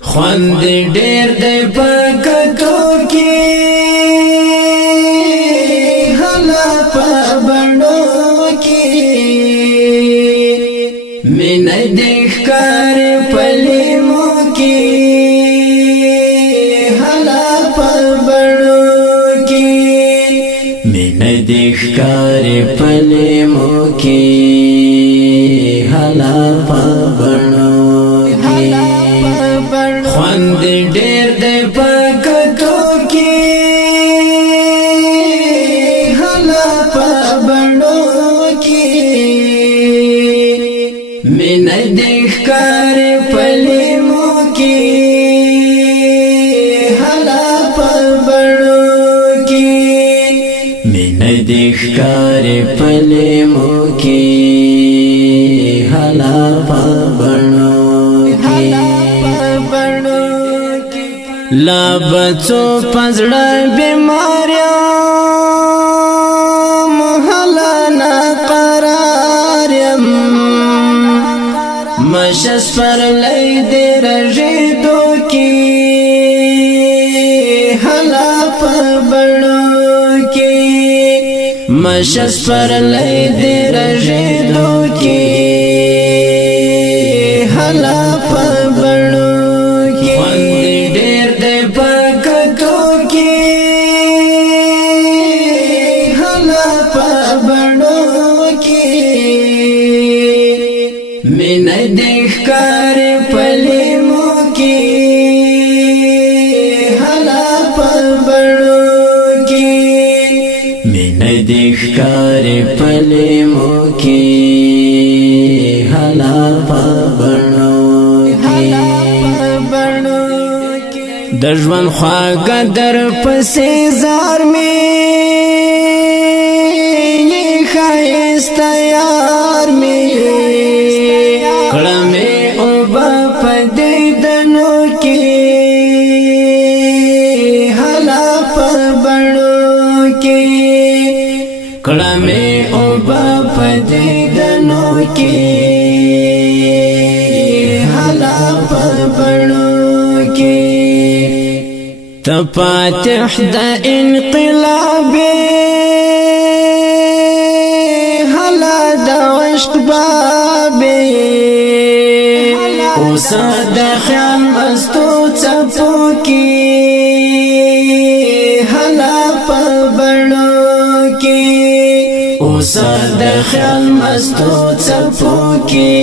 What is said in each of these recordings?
خوند ډیر دی پکتو کې هلا په بڼو کې مینه د ښکار په لیمو کې هلا په بڼو کې مینه د ښکار په لیمو کې هلا په بڼو خوند ډیر دی پکتو کې هلا په بڼو کې مینه د ښکار په لیمو کې هلا په بڼو کې مینه د ښکار په لیمو کې هلا په بڼو لا بچو پزړه بیماریم هلا نا قراریم مشس پر لای دې رژیدو کې هلا په بڼو کې مشس پر لای دې رژیدو کې هلا په بڼو مینه د ښکار په لیمو کې هلا په بڼو کې مینه د ښکار په لیمو کې هلا په بڼو کې د ژوند خواږه در پسې زار مې ښایسته یار مې کړمې اوبه په دیدنو کې هلا په بڼو کې کړمې اوبه په دیدنو کې هلا په بڼو کې ته فاتح د انقلاب هلا د عشق بابې اوسه د خیال مستو څپو کې هلا په بڼو کې اوسه د خیال مستو څپو کې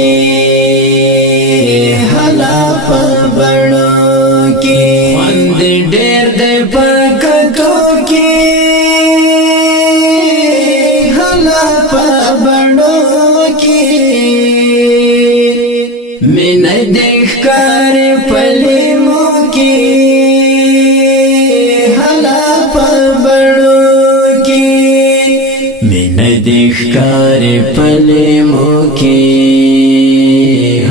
هلا په بڼو کې خوند ډیر دی پکتو کې هلا په بڼو کې مینه د ښکار په لیمو کې هلا په بڼو کې مینه د ښکار په لیمو کې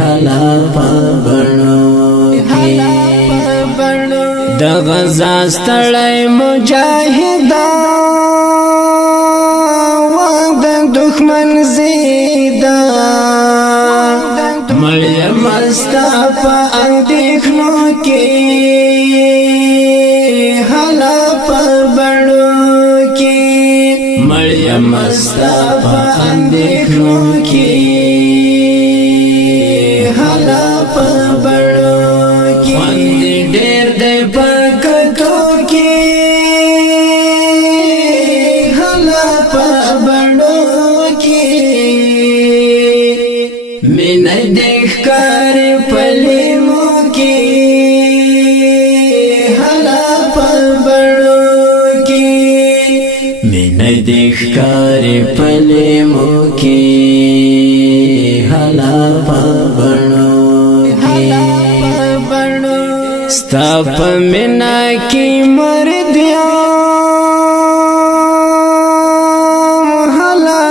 هلا په بڼو کې د غزا ستړی مجاهدان د دښمن زیدا مریم استا په اندېښنو کې هلا په بڼو کې مریم استا په اندېښنو کې هلا په بڼو کې خوند ډیر دی پکتو کې هلا په بڼو کې مینه د ښکار په لیمو کې هلا په بڼو کې مینه د ښکار په لیمو کې هلا په بڼو کې ستا په مینا کې مردیام هلا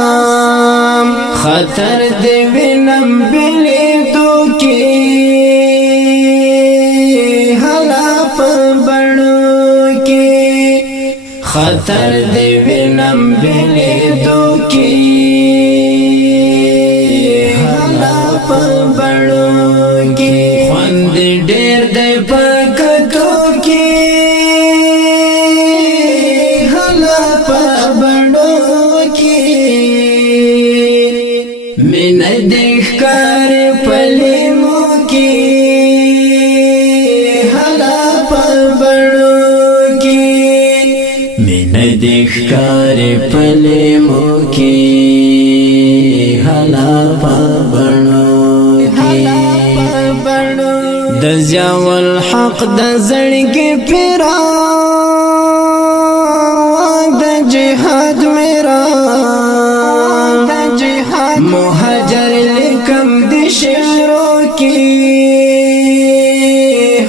بسعیدام خطر دی وینم بلیدو کې هلا په بڼو کې خطر دی وینم بلیدو کې هلا په بڼو لیمو کی حلال پا بنو کی د ضیاء الحق د زړګي پیرا د جهاد میرا د جهاد مهاجر لیکم د شعرو کی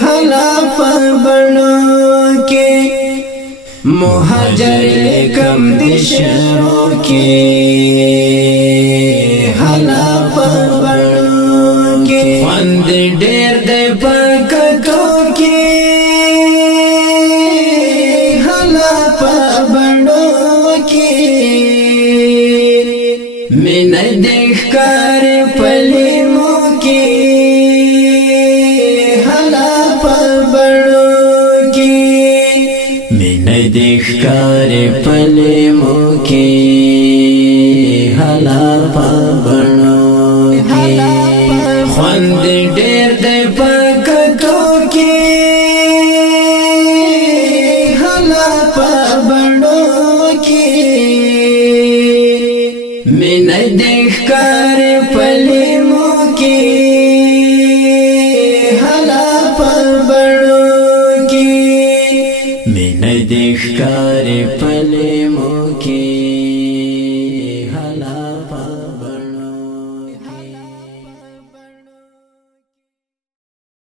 حلال پا بنو کی مهاجر لیکم د شعرو کی حلال پا بنو کی خوند ډیر د پکتو کی حلال پا بنو کی من دیکھ کر پلیمو کی حلال پا بنو کی من دیکھ کر پلیمو کی حلال پا بنو کی خوند